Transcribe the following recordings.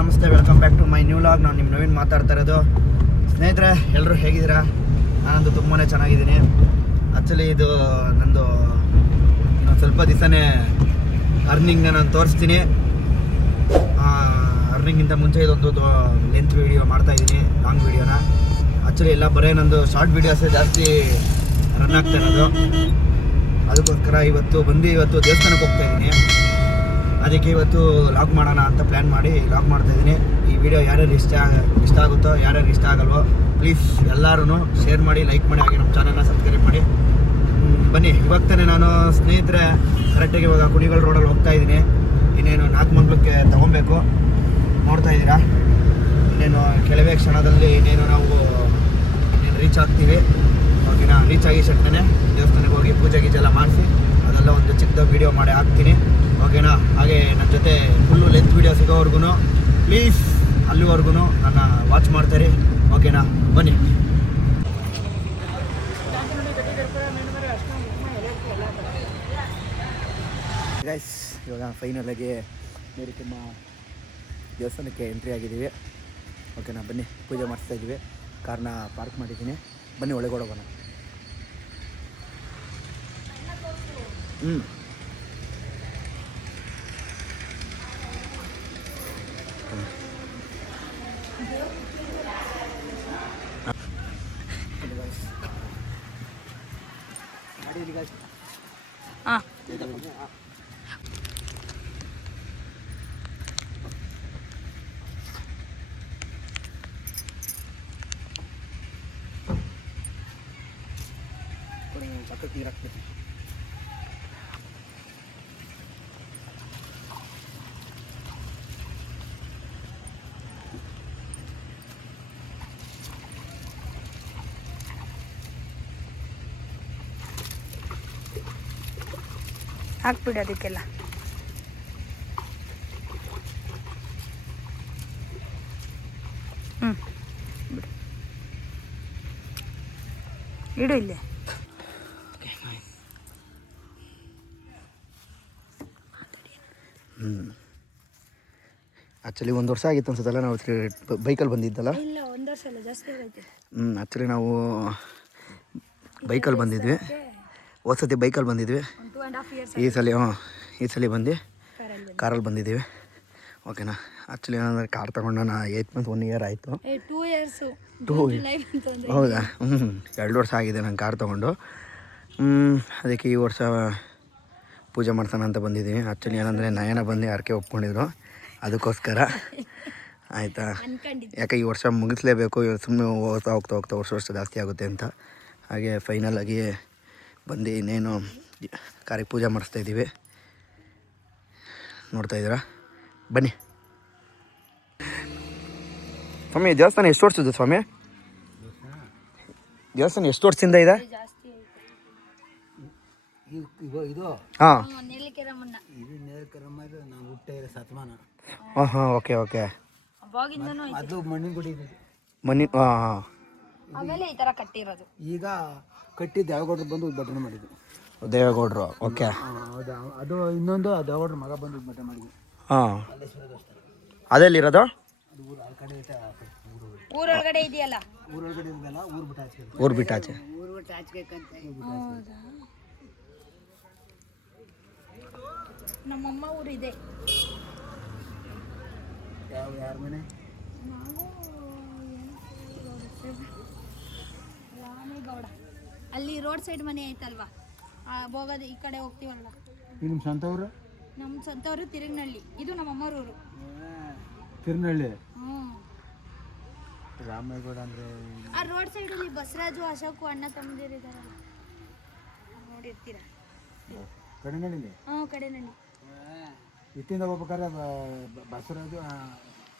ನಮಸ್ತೆ, welcome back to my new log. ನಾನು ನಿಮ್ಮ ನವೀನ್ ಮಾತಾಡ್ತಾ ಇರೋದು. ಸ್ನೇಹಿತರೆ, ಎಲ್ಲರೂ ಹೇಗಿದ್ದೀರಾ? ನಾನಂತೂ ತುಂಬಾ ಚೆನ್ನಾಗಿದ್ದೀನಿ. ಆ್ಯಕ್ಚುಲಿ ಇದು ನಂದು ಸ್ವಲ್ಪ ದಿವಸನೇ ಅರ್ನಿಂಗ್ನ ನಾನು ತೋರಿಸ್ತೀನಿ. ಅರ್ನಿಂಗಿಂತ ಮುಂಚೆ ಇದೊಂದು ಲೆಂತ್ ವೀಡಿಯೋ ಮಾಡ್ತಾಯಿದ್ದೀನಿ, ಲಾಂಗ್ ವೀಡಿಯೋನ. ಆ್ಯಕ್ಚುಲಿ ಎಲ್ಲ ಬರೀ ನಂದು ಶಾರ್ಟ್ ವೀಡಿಯೋಸೇ ಜಾಸ್ತಿ ರನ್ ಆಗ್ತಾ ಇರೋದು. ಅದಕ್ಕೋಸ್ಕರ ಇವತ್ತು ದೇವಸ್ಥಾನಕ್ಕೆ ಹೋಗ್ತಾಯಿದ್ದೀನಿ. ಅದಕ್ಕೆ ಇವತ್ತು ಲಾಗ್ ಮಾಡೋಣ ಅಂತ ಪ್ಲ್ಯಾನ್ ಮಾಡಿ ಲಾಗ್ ಮಾಡ್ತಾಯಿದ್ದೀನಿ. ಈ ವಿಡಿಯೋ ಯಾರ್ಯಾರು ಇಷ್ಟ ಆಗುತ್ತೋ, ಯಾರ್ಯಾರು ಇಷ್ಟ ಆಗಲ್ವೋ ಪ್ಲೀಸ್ ಎಲ್ಲರೂ ಶೇರ್ ಮಾಡಿ, ಲೈಕ್ ಮಾಡಿ, ಹಾಗೆ ನಮ್ಮ ಚಾನಲ್ನ ಸಬ್ಸ್ಕ್ರೈಬ್ ಮಾಡಿ. ಬನ್ನಿ, ಇವಾಗ ತಾನೇ ನಾನು ಸ್ನೇಹಿತರೆ ಕರೆಕ್ಟಾಗಿ ಇವಾಗ ಕುಣಿಗಲ್ ರೋಡಲ್ಲಿ ಹೋಗ್ತಾಯಿದ್ದೀನಿ. ಇನ್ನೇನು ನಾಗಮಂಗಲಕ್ಕೆ ತೊಗೊಬೇಕು, ನೋಡ್ತಾಯಿದ್ದೀರಾ. ಇನ್ನೇನು ಕೆಲವೇ ಕ್ಷಣದಲ್ಲಿ ನಾವು ರೀಚ್ ಆಗ್ತೀವಿ. ಓಕೆನಾ? ರೀಚ್ ಆಗಿ ಶಕ್ತನೇ ದೇವಸ್ಥಾನಕ್ಕೆ ಹೋಗಿ ಪೂಜೆ ಗೀಜೆ ಎಲ್ಲ ಮಾಡಿಸಿ ಅದೆಲ್ಲ ಒಂದು ಚಿಕ್ಕ ವೀಡಿಯೋ ಮಾಡಿ ಹಾಕ್ತೀನಿ. ಓಕೆನಾ? ಹಾಗೆ ನನ್ನ ಜೊತೆ ಫುಲ್ಲು ಲೆಂತ್ ವೀಡಿಯೋ ಸಿಗೋವರೆಗೂ ಪ್ಲೀಸ್ ಅಲ್ಲಿವರೆಗೂ ನನ್ನ ವಾಚ್ ಮಾಡ್ತಾರೆ. ಓಕೆನಾ? ಬನ್ನಿ. ಗೈಸ್, ಇವಾಗ ಫೈನಲಾಗಿ ಮೇರಿಕಮ್ಮ ದೇವಸ್ಥಾನಕ್ಕೆ ಎಂಟ್ರಿ ಆಗಿದ್ದೀವಿ. ಓಕೆನಾ? ಬನ್ನಿ, ಪೂಜೆ ಮಾಡಿಸ್ತಾ ಇದ್ದೀವಿ. ಕಾರ್ನ ಪಾರ್ಕ್ ಮಾಡಿದ್ದೀನಿ. ಬನ್ನಿ, ಒಳಗೆ ಹೋಗೋಣ. ನೀರು ಹಾಕ್ಬೇಕು. ಹಾಕ್ಬಿಡಿ ಅದಕ್ಕೆಲ್ಲ. ಇಡು ಇಲ್ಲಿ. ಆ್ಯಕ್ಚುಲಿ 1 ವರ್ಷ ಆಗಿತ್ತು ಅನ್ಸುತ್ತಲ್ಲ ನಾವು ಬೈಕಲ್ಲಿ ಬಂದಿದ್ದಲ್ಲ. ಇಲ್ಲ, 1 ವರ್ಷ ಅಲ್ಲ, ಜಾಸ್ತಿ ಆಯ್ತು. ಆ್ಯಕ್ಚುಲಿ ನಾವು ಬೈಕಲ್ಲಿ ಬಂದಿದ್ವಿ. ಹೋದ್ಸತಿ ಬೈಕಲ್ಲಿ ಬಂದಿದ್ವಿ. ಈ ಸಲ ಬಂದು ಕಾರಲ್ಲಿ ಬಂದಿದ್ದೀವಿ. ಓಕೆನಾ? ಆ್ಯಕ್ಚುಲಿ ಏನಂದರೆ ಕಾರ್ ತೊಗೊಂಡು ನಾನು 8 ಮಂತ್ 1 ಇಯರ್ ಆಯಿತು. 2 years. ಹೌದಾ? 2 ವರ್ಷ ಆಗಿದೆ ನಾನು ಕಾರ್ ತೊಗೊಂಡು. ಅದಕ್ಕೆ ಈ ವರ್ಷ ಪೂಜೆ ಮಾಡ್ಸೋಣ ಅಂತ ಬಂದಿದ್ದೀವಿ. ಆ್ಯಕ್ಚುಲಿ ಏನಂದರೆ ನಯನ ಬಂದು ಯಾರಕ್ಕೆ ಒಪ್ಕೊಂಡಿದ್ರು, ಅದಕ್ಕೋಸ್ಕರ. ಆಯಿತಾ? ಯಾಕೆ ಈ ವರ್ಷ ಮುಗಿಸ್ಲೇಬೇಕು, ಸುಮ್ಮನೆ ಹೋಗ್ತಾ ವರ್ಷ ಜಾಸ್ತಿ ಆಗುತ್ತೆ ಅಂತ. ಹಾಗೆ ಫೈನಲಾಗಿ ಬಂದು ಇನ್ನೇನು ಕಾರಿಗೆ ಪೂಜೆ ಮಾಡಿಸ್ತಾಯಿದ್ದೀವಿ. ನೋಡ್ತಾಯಿದ್ದೀರಾ? ಬನ್ನಿ. ಸ್ವಾಮಿ, ದೇವಸ್ಥಾನ ಎಷ್ಟು ವರ್ಷದ್ದು ಸ್ವಾಮಿ? ದೇವಸ್ಥಾನ ಎಷ್ಟು ವರ್ಷದಿಂದ ಇದೆ? ಹಾಂ, ಹಾಂ, ಓಕೆ. ಮಣ್ಣಿನ ಆಮೇಲೆ ಈ ತರ ಕಟ್ಟಿರೋದು. ಈಗ ಕಟ್ಟಿ ದೇವೇಗೌಡರು ಬಂದು ಉದ್ಘಾಟನೆ ಮಾಡಿದ್ರು. ದೇವೇಗೌಡರು, ಓಕೆ. ಅದು ಇನ್ನೊಂದು ದೇವೇಗೌಡರ ಮಗ ಬಂದು ಉದ್ಘಾಟನೆ ಮಾಡಿದ್ವಿ. ಹಾಂ, ಅದೆಲ್ಲಿರೋದು? ಊರೊಳಗಡೆ ಇದೆಯಲ್ಲ. ಊರು ಬಿಟ್ಟಾಚೆ. ನಮ್ಮಮ್ಮ ಊರು ಇದೆ. ಯಾರ ಮನೆ? ರಾಮೇಗೌಡ. ಅಲ್ಲಿ ರೋಡ್ ಸೈಡ್ ಮನೆ ಐತಲ್ವಾ, ಹೋಗೋದು ಈ ಕಡೆ ಹೋಗ್ತೀವಲ್ಲ. ನಿಮ್ಮ ಸ್ವಂತವರು? ನಮ್ಮ ಸ್ವಂತವರು ತಿರುಗನಹಳ್ಳಿ. ಇದು ನಮ್ಮಮ್ಮರ ಊರು, ತಿರುಗನಹಳ್ಳಿ. ರಾಮೇಗೌಡ ಅಂದರೆ ಆ ರೋಡ್ ಸೈಡಲ್ಲಿ ಬಸವರಾಜು, ಅಶೋಕು ಅಣ್ಣ ತಮ್ಮದಿರಿದಾರಲ್ಲ, ನೋಡಿರ್ತೀರಾ? ಕಡೆನಹಳ್ಳಿ. ಕಡೆನಹಳ್ಳಿ. ಇತ್ತಿಂದ ಹೋಗ್ಬೇಕಾದ್ರೆ ಬಸವರಾಜು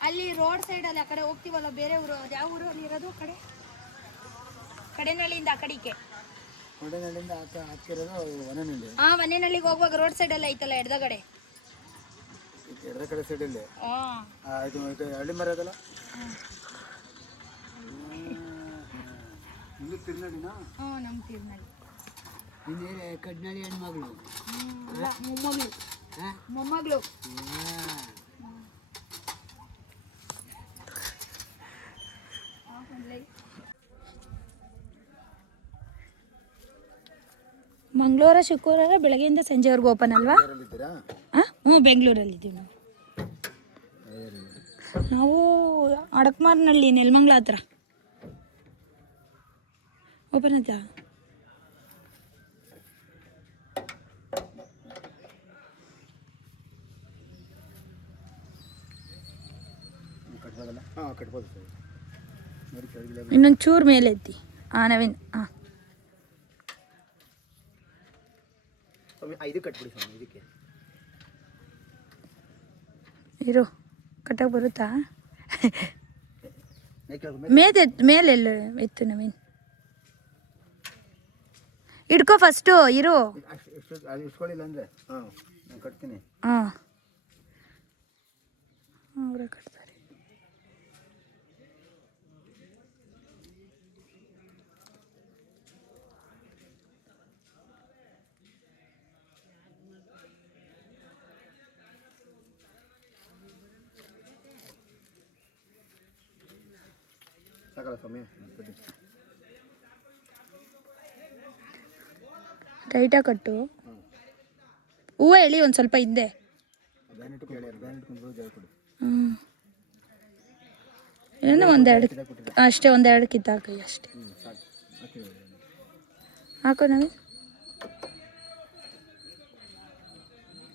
ಅಲ್ಲಿ ರೋಡ್ ಸೈಡಲ್ಲಿ ಆ ಕಡೆ ಹೋಗ್ತೀವಲ್ಲ, ಬೇರೆ ಊರು. ಅದು ಯಾವ ಊರು ಅಲ್ಲಿ ಇರೋದು? ಕಡೆನಹಳ್ಳಿಯಿಂದ ಆ ಕಡೆಗೆ. ಕಡೆನಹಳ್ಳಿಯಿಂದ ವನೇನಹಳ್ಳಿ. ವನೇನಹಳ್ಳಿಗೆ ಹೋಗುವಾಗ ರೋಡ್ ಸೈಡಲ್ಲಿ ಐತಲ್ಲ, ಎಡಗಡೆ ಸೈಡಲ್ಲಿ. ಇದು ಹಳ್ಳಿ ಮರ ಅದಲ್ಲ. ಇಲ್ಲಿ ತಿರುನಹಳ್ಳಿನಾ? ನಮ್ಮ ತಿರುನಹಳ್ಳಿ. ಕಡ್ನಹಳ್ಳಿ ಹೆಣ್ಮಗಳು. ಮೊಮ್ಮಗಳು. ಮಂಗಳವಾರ ಶುಕ್ರವಾರ ಬೆಳಗ್ಗೆಯಿಂದ ಸಂಜೆವರೆಗೂ ಓಪನ್ ಅಲ್ವಾ? ಇದ್ದೀರಾ? ಹಾಂ ಹ್ಞೂ, ಬೆಂಗಳೂರಲ್ಲಿದ್ದೀವಿ ನಾವು. ನಾವು ಅಡಕಮಾರ್ನಳ್ಳಿ, ನೆಲಮಂಗ್ಲ ಹತ್ರ. ಓಪನ್ ಆಯ್ತಾ? ಹಾಂ ಕಟ್ಬೋದು ಸರ್. ಇನ್ನೊಂದು ಚೂರು ಮೇಲೆ ಐತಿ. ಹಾಂ ನವೀನ್, ಹಾಂ ಇದು ಕಟ್ಬಿಡಿ ಸ್ವಾಮಿ. ಇದಕ್ಕೆ ಇರು, ಕಟ್ಟಕ್ಕೆ ಬರುತ್ತಾ? ಮೇಲೆಲ್ಲ ಇತ್ತು ನವೀನ್. ಇಡ್ಕೋ ಫಸ್ಟು, ಇರು. ಅದು ಇಸ್ಕೊಳ್ಳಿಲ್ಲ ಅಂದರೆ ಹಾಂ ನಾನು ಕಟ್ತೀನಿ. ಹಾಂ ಅವರೇ ಕಟ್ತಾರೆ. ಸಾಕಲ್ಲ ಸ್ವಾಮಿ? ಟೈಟಾಗಿ ಕಟ್ಟು. ಹೂವು ಎಳಿ ಒಂದು ಸ್ವಲ್ಪ ಹಿಂದೆ. ಹ್ಞೂ ಏನೋ ಒಂದೆರಡು ಅಷ್ಟೇ, ಒಂದೆರಡು ಕಿತ್ತಾಕಿ ಅಷ್ಟೇ. ಹಾಕೋ ನವೀನ್.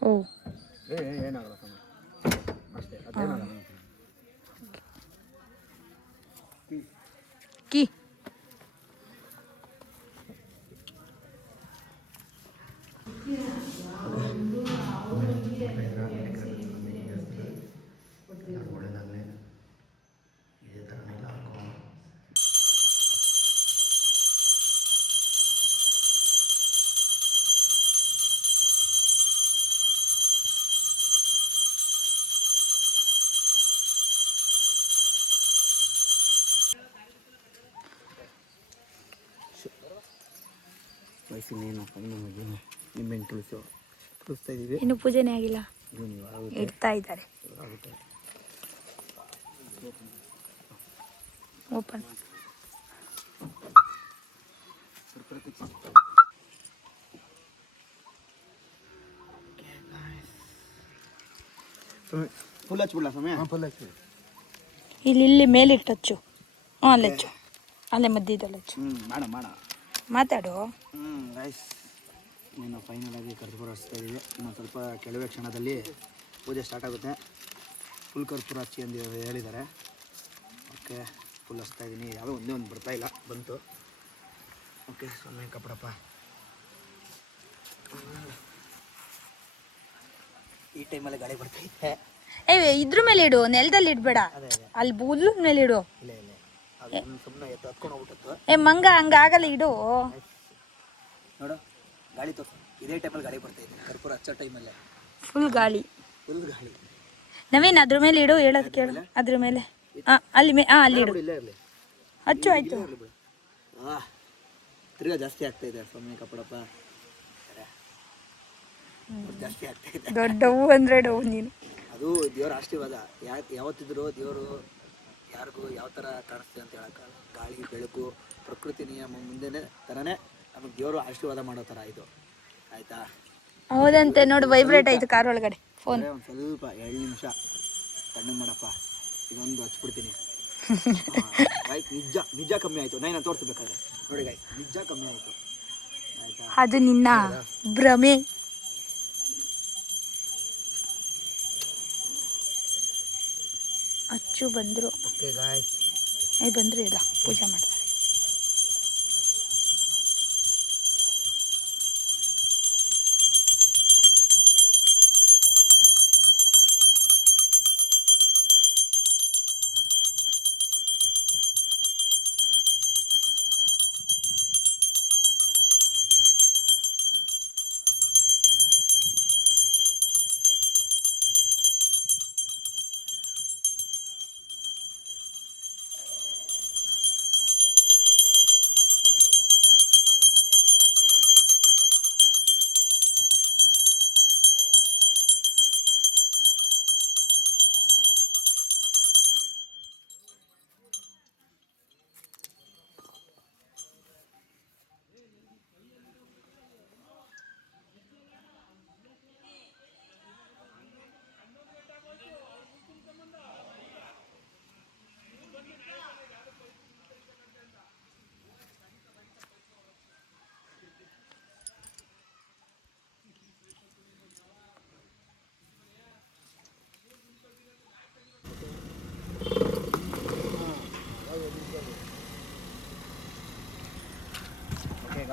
ಓ ಏನಾಗಲ್ಲ ಸ್ವಾಮಿ, ಅಷ್ಟೇ. ಅದೇನಾಗಲ್ಲ. ಕೀ ವಯಸ್ಸಿನೇನಪ್ಪ ನಮಗೆ ನಿಂಬೆಹಣ್ಣು ತುಳಿಸ್ತಾ ಇದ್ದೀವಿ. ಇನ್ನು ಪೂಜೆನೇ ಆಗಿಲ್ಲ, ಇಡ್ತಾ ಇದ್ದಾರೆ. ಓಪನ್. ಫುಲ್ ಹಚ್ಬಿಡ್ಲಾ ಸಮಯ? ಫುಲ್ ಹಚ್ಚಿ. ಇಲ್ಲಿ ಮೇಲಿಟ್ಟು ಹಚ್ಚು. ಹ್ಞೂ ಅಲ್ಲೇ ಹಚ್ಚು, ಅಲ್ಲೇ ಮಧ್ಯದಲ್ಲಿ ಹಚ್ಚು. ಮಾಡ ಮಾತಾಡು. ರೈಸ್ ನೀನು ಫೈನಲಾಗಿ ಕರ್ಪೂರ ಹಚ್ತಾ ಇದ್ದೀವಿ. ಇನ್ನೊಂದು ಸ್ವಲ್ಪ ಕೆಲವೇ ಕ್ಷಣದಲ್ಲಿ ಪೂಜೆ ಸ್ಟಾರ್ಟ್ ಆಗುತ್ತೆ. ಫುಲ್ ಕರ್ಪೂರ ಹಚ್ಚಿ ಎಂದು ಹೇಳಿದ್ದಾರೆ. ಓಕೆ, ಫುಲ್ ಹಚ್ತಾ ಇದ್ದೀನಿ. ಯಾವುದೋ ಒಂದೇ ಒಂದು ಬರ್ತಾ ಇಲ್ಲ, ಬಂತು. ಓಕೆ ಸಮಯ ಕಪ್ಪಡಪ್ಪ. ಈ ಟೈಮಲ್ಲಿ ಗಾಳಿ ಬರ್ತೈತೆ. ಇದ್ರ ಮೇಲೆ ಇಡು, ನೆಲದಲ್ಲಿ ಇಡಬೇಡ. ಅಲ್ಲಿ ಬೂಲು ಮೇಲೆ ಇಡು. ಇಲ್ಲ ಅದು ಸುಮ್ಮನೆ ಹತ್ಕೊಂಡು ಹೋಗ್ಬಿಟ್ಟು. ಮಂಗ ಹಂಗಾಗಲ್ಲ, ಇಡು. ನೋಡು ಗಾಳಿ ತೋರಿಸು. ಇದೇ ಟೈಮಲ್ಲಿ ಗಾಳಿ ಬರ್ತೈತೆ, ಕರ್ಪೂರ ಹಚ್ಚೋ ಟೈಮಲ್ಲೇ ಫುಲ್ ಗಾಳಿ. ನವೀನ್ ಅದ್ರ ಮೇಲೆ ಇಡು, ಹೇಳೋದು ಕೇಳು. ಅದ್ರ ಮೇಲೆ ಅಲ್ಲಿ ಅಲ್ಲಿ ಇಡು. ಇಲ್ಲೇ ಇರಲಿ, ಹಚ್ಚು. ಆಯ್ತು. ತಿರ್ಗಾ ಜಾಸ್ತಿ ಆಗ್ತಾ ಇದೆ ಸ್ವಾಮಿ ಕಪ್ಪಡಪ್ಪ, ಜಾಸ್ತಿ ಆಗ್ತಾ ಇದೆ. ದೊಡ್ಡವು ಅಂದ್ರೆ ಡವು ನೀನು. ಅದು ದೇವರ ಆಶೀರ್ವಾದ. ಯಾವತ್ತಿದ್ರು ದೇವರು ಯಾರಿಗೂ ಯಾವ ಥರ ಕಾಣಿಸ್ತೀವಿ ಅಂತ ಹೇಳೋಕ್ಕಲ್ಲ. ಗಾಳಿ ಬೆಳಕು ಪ್ರಕೃತಿ ನಿಯಮ ಮುಂದೆನೇ ಥರನೇ ನಮಗೆ ದೇವರು ಆಶೀರ್ವಾದ ಮಾಡೋ ಥರ ಇದು. ಆಯಿತಾ? ಹೌದಂತೆ. ನೋಡು ವೈಬ್ರೇಟ್ ಆಯಿತು ಕಾರ್ ಒಳಗಡೆ ಫೋನ್. ಒಂದು ಸ್ವಲ್ಪ 2 ನಿಮಿಷ ತಣ್ಣಗೆ ಮಾಡಪ್ಪ. ಇದೊಂದು ಹಚ್ಬಿಡ್ತೀನಿ. ಗಾಯ್ಸ್ ನಿಜ ಕಮ್ಮಿ ಆಯಿತು. ನಾನು ತೋರಿಸ್ಬೇಕಾದ್ರೆ ನೋಡಿ ಗಾಯ್ಸ್, ನಿಜ ಕಮ್ಮಿ ಆಯಿತು. ಆಯಿತಾ? ಅದು ನಿನ್ನ ಭ್ರಮೆ. ಅಚ್ಚು ಬಂದರು. ಓಕೆ ಗಾಯ್ಸ್, ಬಂದರು. ಇಲ್ಲ, ಪೂಜೆ ಮಾಡ್ತಾರೆ.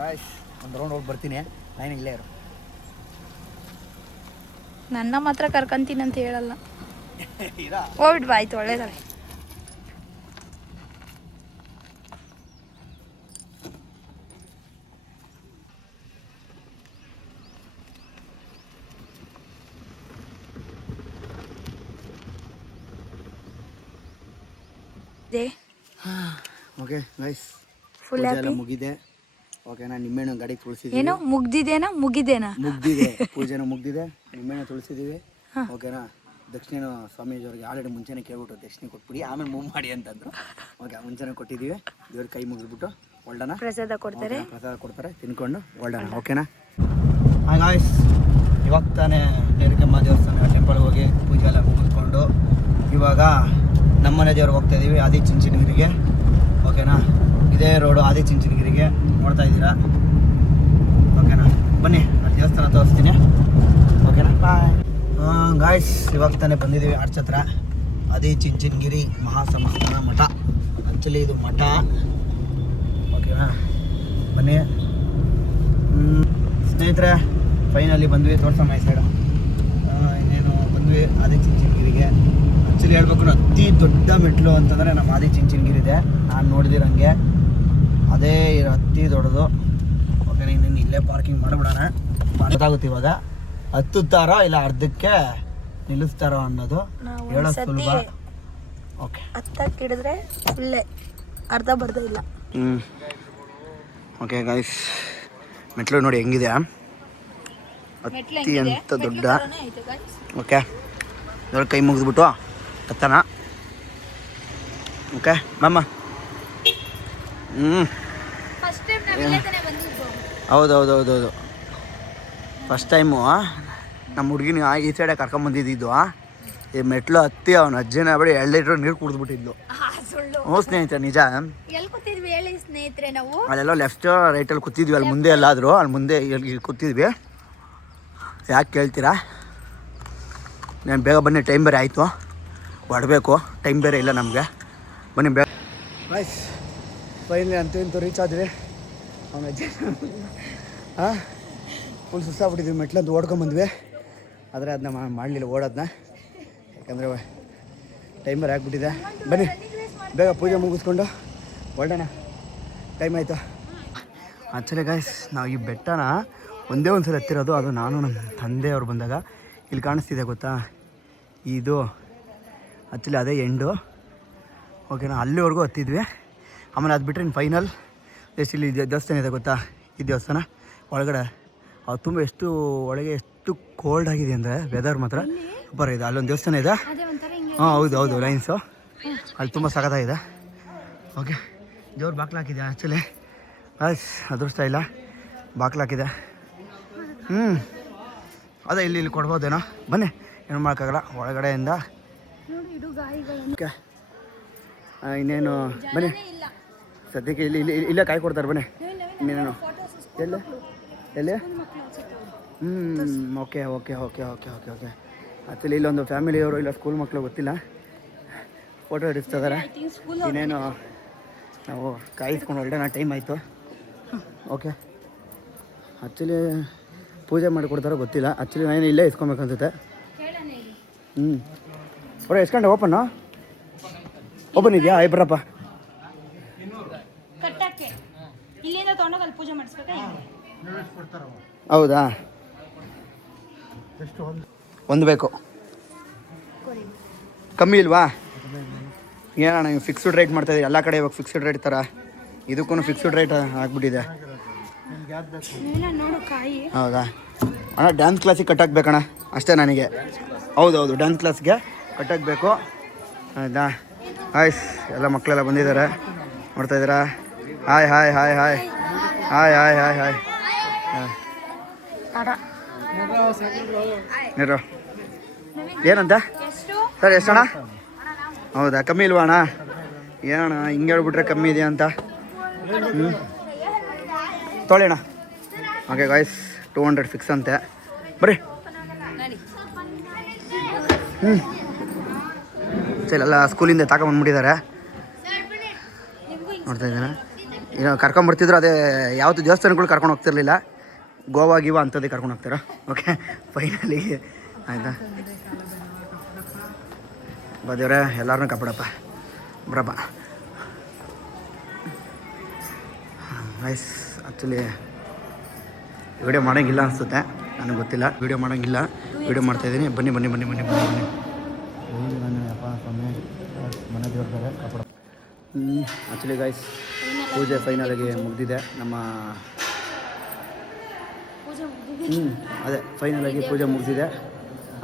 ಗಾಯ್ಸ್ ಒಂದು ರೌಂಡ್ ಹೋಗಿ ಬರ್ತೀನಿ ಲೈನ್ ಇಲ್ಲೇ ಇರು. ನನ್ನ ಮಾತ್ರ ಕರ್ಕೊಂತೀನಿ ಅಂತ ಹೇಳಲ್ಲ. ಹೋಗ್ಬಿಟ್ಟು ಬಾ, ಆಯ್ತು ಒಳ್ಳೇದಲ್ಲ. ಓಕೆ ಗೈಸ್ ಫುಲ್ ಎಲ್ಲ ಮುಗಿದೆ. ಓಕೆನಾ, ನಿಮ್ಮೆಣ್ಣು ಗಾಡಿಗೆ ತುಳಿಸಿದ್ದೀವಿ. ಏನೋ ಮುಗ್ದಿದೇನಾ ಮುಗಿದೇನಾ? ಮುಗ್ದಿದೆ, ಪೂಜೆನೂ ಮುಗ್ದಿದೆ, ನಿಮ್ಮೆಣ್ಣು ತುಳಿಸಿದ್ದೀವಿ. ಓಕೆನಾ, ದಕ್ಷಿಣ ಸ್ವಾಮೀಜಿಯವ್ರಿಗೆ ಆಲ್ರೆಡಿ ಮುಂಚೆನೇ ಕೇಳ್ಬಿಟ್ಟು ದಕ್ಷಿಣ ಕೊಟ್ಬಿಡಿ ಆಮೇಲೆ ಮೂವ್ ಮಾಡಿ ಅಂತಂದ್ರು. ಓಕೆ, ಮುಂಚೆನೇ ಕೊಟ್ಟಿದ್ದೀವಿ. ದೇವ್ರ ಕೈ ಮುಗಿದ್ಬಿಟ್ಟು ಒಳ್ಡನ ಪ್ರಸಾದ ಕೊಡ್ತಾರೆ. ಪ್ರಸಾದ ಕೊಡ್ತಾರೆ, ತಿನ್ಕೊಂಡು ಒಳ್ಡನ. ಓಕೆನಾ ಗಾಯ್ಸ್, ಇವಾಗ ತಾನೇ ನೇರಕಮ್ಮ ದೇವಸ್ಥಾನ ಟೆಂಪಲ್ಗೆ ಹೋಗಿ ಪೂಜೆ ಎಲ್ಲ ಮುಗಿಸ್ಕೊಂಡು ಇವಾಗ ನಮ್ಮನೆ ದೇವ್ರಿಗೆ ಹೋಗ್ತಾ ಇದ್ದೀವಿ, ಆದಿಚುಂಚನಗಿರಿಗೆ. ಓಕೆನಾ, ಇದೇ ರೋಡು ಆದಿಚುಂಚನಗಿರಿಗೆ ನೋಡ್ತಾ ಇದ್ದೀರಾ. ಓಕೆನಾ, ಬನ್ನಿ ಅಲ್ಲಿ ದೇವಸ್ಥಾನ ತೋರಿಸ್ತೀನಿ. ಓಕೆನಾ, ಬಾಯ್. ಗಾಯ್ಸ್, ಇವಾಗ ತಾನೇ ಬಂದಿದ್ದೀವಿ ಆರ್ಚ್ ಹತ್ರ, ಆದಿಚುಂಚನಗಿರಿ ಮಹಾಸಂಸ್ಥಾನ ಮಠ. ಆ್ಯಕ್ಚುಲಿ ಇದು ಮಠ. ಓಕೆನಾ, ಬನ್ನಿ ಸ್ನೇಹಿತರೆ, ಫೈನಲಿ ಬಂದ್ವಿ. ತೋರ್ಸಮ್ಮ ಈ ಸೈಡು. ಇನ್ನೇನು ಬಂದ್ವಿ ಆದಿಚುಂಚನಗಿರಿಗೆ. ಆ್ಯಕ್ಚುಲಿ ಹೇಳ್ಬೇಕು, ಅತಿ ದೊಡ್ಡ ಮೆಟ್ಲು ಅಂತಂದರೆ ನಮ್ಮ ಆದಿಚುಂಚನಗಿರಿ ಇದೆ. ನಾನು ನೋಡಿದಿರಂಗೆ ಅದೇ ಅತಿ ದೊಡ್ಡದು. ಓಕೆನಾ, ಇನ್ನೇನು ಇಲ್ಲೇ ಪಾರ್ಕಿಂಗ್ ಮಾಡಿಬಿಡೋಣ. ಗೊತ್ತಾಗುತ್ತೆ ಇವಾಗ ಹತ್ತುತ್ತಾರೋ ಇಲ್ಲ ಅರ್ಧಕ್ಕೆ ನಿಲ್ಲಿಸ್ತಾರೋ ಅನ್ನೋದು ಹೇಳೋದು ಸುಲಭ. ಓಕೆ, ಹತ್ತಕ್ಕೆ ಹಿಡಿದ್ರೆ ಫುಲ್ಲೇ, ಅರ್ಧ ಬರ್ಧ ಇಲ್ಲ. ಓಕೆ ಗೈಸ್, ಮೆಟ್ಲು ನೋಡಿ ಹೆಂಗಿದೆ, ಅತಿ ಅಂತ ದೊಡ್ಡ. ಓಕೆ, ದೊಡ್ಡ ಕೈ ಮುಗಿದ್ಬಿಟ್ಟು ಹತ್ತನ. ಓಕೆ ಮಮ್ಮ. ಹೌದೌದೌದೌದು, ಫಸ್ಟ್ ಟೈಮು ನಮ್ಮ ಹುಡುಗಿನ ಈ ಸೈಡೇ ಕರ್ಕೊಂಬಂದಿದ್ದು. ಈ ಮೆಟ್ಲು ಹತ್ತಿ ಅವನ ಅಜ್ಜನ ಬರೀ 2 ಲೀಟ್ರ್ ನೀರು ಕುಡಿದ್ಬಿಟ್ಟಿದ್ಲು. ಹ್ಞೂ ಸ್ನೇಹಿತರೆ, ನಿಜ. ಅಲ್ಲೆಲ್ಲ ಲೆಫ್ಟ್ ರೈಟಲ್ಲಿ ಕೂತಿದ್ವಿ, ಅಲ್ಲಿ ಮುಂದೆ ಎಲ್ಲಾದರೂ ಅಲ್ಲಿ ಮುಂದೆ ಇಲ್ಲಿ ಕೂತಿದ್ವಿ. ಯಾಕೆ ಕೇಳ್ತೀರಾ? ನಾನು ಬೇಗ ಬನ್ನಿ, ಟೈಮ್ ಬೇರೆ ಆಯಿತು, ಹೊಡಬೇಕು, ಟೈಮ್ ಬೇರೆ ಇಲ್ಲ ನಮಗೆ. ಬನ್ನಿ ಬೇಗ. ನೈಸ್, ಫೈನಲಿ ಅಂತೂ ಇಂತೂ ರೀಚ್ ಆದ್ವಿ. ಅವನ ಅಜ್ಜ ಫುಲ್ ಸುಸ್ತಾಗ್ಬಿಟ್ಟಿದ್ವಿ, ಮೆಟ್ಲಂತ ಓಡ್ಕೊಂಬಂದ್ವಿ. ಆದರೆ ಅದನ್ನ ಮಾಡಲಿಲ್ಲ, ಓಡೋದನ್ನ. ಯಾಕಂದರೆ ಟೈಮ್ ಬೇರೆ ಆಗ್ಬಿಟ್ಟಿದೆ. ಬನ್ನಿ ಬೇಗ ಪೂಜೆ ಮುಗಿಸ್ಕೊಂಡು ಹೊರಡೋಣ, ಟೈಮ್ ಆಯಿತು. ಆ್ಯಕ್ಚುಲಿ ಗೈಸ್, ನಾವು ಈ ಬೆಟ್ಟನ ಒಂದೇ ಒಂದು ಸಲ ಹತ್ತಿರೋದು. ಅದು ನಾನು ನಮ್ಮ ತಂದೆಯವರು ಬಂದಾಗ. ಇಲ್ಲಿ ಕಾಣಿಸ್ತಿದೆ ಗೊತ್ತಾ, ಇದು ಆ್ಯಕ್ಚುಲಿ ಅದೇ ಎಂಡು. ಓಕೆನಾ, ಅಲ್ಲಿವರೆಗೂ ಹತ್ತಿದ್ವಿ. ಆಮೇಲೆ ಅದು ಬಿಟ್ಟರೆ ಇನ್ನು ಫೈನಲ್ ಎಷ್ಟು ಇಲ್ಲಿ ದೇವಸ್ಥಾನ ಇದೆ ಗೊತ್ತಾ, ಈ ದೇವಸ್ಥಾನ ಒಳಗಡೆ. ಅದು ತುಂಬ ಎಷ್ಟು ಒಳಗೆ ಎಷ್ಟು ಕೋಲ್ಡ್ ಆಗಿದೆ ಅಂದರೆ ವೆದರ್ ಮಾತ್ರ ಸೂಪರ್ ಇದೆ. ಅಲ್ಲೊಂದು ದೇವಸ್ಥಾನ ಇದೆ. ಹಾಂ ಹೌದು ಹೌದು, ಲೈನ್ಸು ಅಲ್ಲಿ ತುಂಬ ಸಖತ್ತಾಗಿದೆ. ಓಕೆ, ದೇವ್ರು ಬಾಕ್ಲು ಹಾಕಿದೆ. ಆ್ಯಕ್ಚುಲಿ ಅದೃಷ್ಟ ಇಲ್ಲ, ಬಾಕ್ಲು ಹಾಕಿದೆ. ಅದೇ ಇಲ್ಲಿ ಕೊಡ್ಬೋದೇನೋ. ಬನ್ನಿ, ಏನು ಮಾಡೋಕ್ಕಾಗಲ್ಲ ಒಳಗಡೆಯಿಂದ. ಓಕೆ, ಇನ್ನೇನು ಬನ್ನಿ, ಸದ್ಯಕ್ಕೆ ಇಲ್ಲಿ ಇಲ್ಲಿ ಇಲ್ಲೇ ಕಾಯಿ ಕೊಡ್ತಾರೆ. ಬನ್ನಿ, ಇನ್ನೇನು ಎಲ್ಲ ಎಲ್ಲಿ? Okay okay okay okay okay okay. Actually ಇಲ್ಲೊಂದು ಫ್ಯಾಮಿಲಿಯವರು ಇಲ್ಲ ಸ್ಕೂಲ್ ಮಕ್ಕಳು ಗೊತ್ತಿಲ್ಲ, ಫೋಟೋ ಹಿಡಿಸ್ತಾ ಇದ್ದಾರೆ. ಇನ್ನೇನು ನಾವು ಕಾಯಿಸ್ಕೊಂಡು ಹೊರಡೋಣ, ಟೈಮ್ ಆಯಿತು. ಓಕೆ, ಆ್ಯಕ್ಚುಲಿ ಪೂಜೆ ಮಾಡಿಕೊಡ್ತಾರೋ ಗೊತ್ತಿಲ್ಲ. ಆ್ಯಕ್ಚುಲಿ ನಾನು ಇಲ್ಲೇ ಇಸ್ಕೊಬೇಕು ಅನ್ಸುತ್ತೆ. ಅವ್ರ ಎಸ್ಕೊಂಡು ಓಪನ್ ಇದೆಯಾ? ಬರಪ್ಪ. ಹೌದಾ, ಒಂದು ಬೇಕು, ಕಮ್ಮಿ ಇಲ್ವಾ? ಏನಣ್ಣ ನೀವು ಫಿಕ್ಸ್ಡ್ ರೇಟ್ ಮಾಡ್ತಾಯಿದ್ದೀವಿ ಎಲ್ಲ ಕಡೆ. ಇವಾಗ ಫಿಕ್ಸ್ಡ್ ರೇಟ್ ಥರ ಇದಕ್ಕೂ ಫಿಕ್ಸ್ಡ್ ರೇಟ್ ಆಗಿಬಿಟ್ಟಿದೆ. ಹೌದಾ ಅಣ್ಣ, ಡ್ಯಾನ್ಸ್ ಕ್ಲಾಸಿಗೆ ಕಟ್ಟಾಕಬೇಕಣ್ಣ ಅಷ್ಟೇ ನನಗೆ. ಹೌದೌದು, ಡ್ಯಾನ್ಸ್ ಕ್ಲಾಸ್ಗೆ ಕಟ್ಟಾಕಬೇಕು. ಹೌದಾ, ಹಾಯ್, ಎಲ್ಲ ಮಕ್ಕಳೆಲ್ಲ ಬಂದಿದ್ದಾರೆ, ನೋಡ್ತಾಯಿದ್ದೀರಾ? Hi hi hi hi hi hi hi hi ನೀರು ಏನಂತ ಸರ್? ಎಷ್ಟಣ್ಣ? ಹೌದಾ, ಕಮ್ಮಿ ಇಲ್ವಾ ಅಣ್ಣ? ಏನಣ್ಣ ಹಿಂಗೆ ಹೇಳ್ಬಿಟ್ರೆ ಕಮ್ಮಿ ಇದೆಯಾ ಅಂತ? ತೊಗೊಳ್ಳಿ. ಓಕೆ ಗಾಯ್ಸ್, 200 ಫಿಕ್ಸ್ ಅಂತೆ. ಬರ್ರಿ. ಸರಿ, ಎಲ್ಲ ಸ್ಕೂಲಿಂದ ತಗೊಂಬಂದ್ಬಿಟ್ಟಿದ್ದಾರೆ, ನೋಡ್ತಾ ಇದ್ದಾನೆ. ಏನೋ ಕರ್ಕೊಂಬರ್ತಿದ್ರು, ಅದೇ ಯಾವತ್ತು ದೇವಸ್ಥಾನಗಳು ಕರ್ಕೊಂಡು ಹೋಗ್ತಿರ್ಲಿಲ್ಲ. ಗೋವಾ ಗೀವಾ ಅಂಥದ್ದೇ ಕರ್ಕೊಂಡು ಹೋಗ್ತಾರ. ಓಕೆ ಫೈನಲಿ ಆಯಿತಾ ಬದೇವ್ರೆ, ಎಲ್ಲರನ್ನೂ ಕಾಪಾಡಪ್ಪ ಬರಪ್ಪ. ನೈಸ್. ಆ್ಯಕ್ಚುಲಿ ವಿಡಿಯೋ ಮಾಡೋಂಗಿಲ್ಲ ಅನಿಸುತ್ತೆ, ನನಗೆ ಗೊತ್ತಿಲ್ಲ. ವಿಡಿಯೋ ಮಾಡೋಂಗಿಲ್ಲ, ವಿಡಿಯೋ ಮಾಡ್ತಾಯಿದ್ದೀನಿ. ಬನ್ನಿ ಬನ್ನಿ ಬನ್ನಿ ಬನ್ನಿ ಬನ್ನಿ ಬನ್ನಿ. ನಾನು ಅಪ್ಪ ಸ್ವಾಮಿ ಮನೆ ದೇವ್ರ ಕಾಪಾಡ. ಆ್ಯಕ್ಚುಲಿ ಗೈಸ್ ಪೂಜೆ ಫೈನಲಾಗಿ ಮುಗಿದಿದೆ. ನಮ್ಮ ಅದೇ ಫೈನಲಾಗಿ ಪೂಜೆ ಮುಗಿದಿದೆ.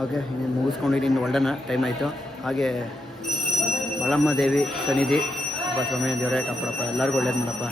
ಓಕೆ, ನೀನು ಮುಗಿಸ್ಕೊಂಡಿದ್ದೀನಿ, ಇನ್ನು ಹೊರಡೋಣ, ಟೈಮ್ ಆಯಿತು. ಹಾಗೆ ಮಳಮ್ಮ ದೇವಿ ಸನ್ನಿಧಿ, ಅಪ್ಪ ಸ್ವಾಮಿ ದೇವರೇ ಕಾಪಾಡಪ್ಪ, ಎಲ್ಲರಿಗೂ ಒಳ್ಳೇದು ಮಾಡಪ್ಪ.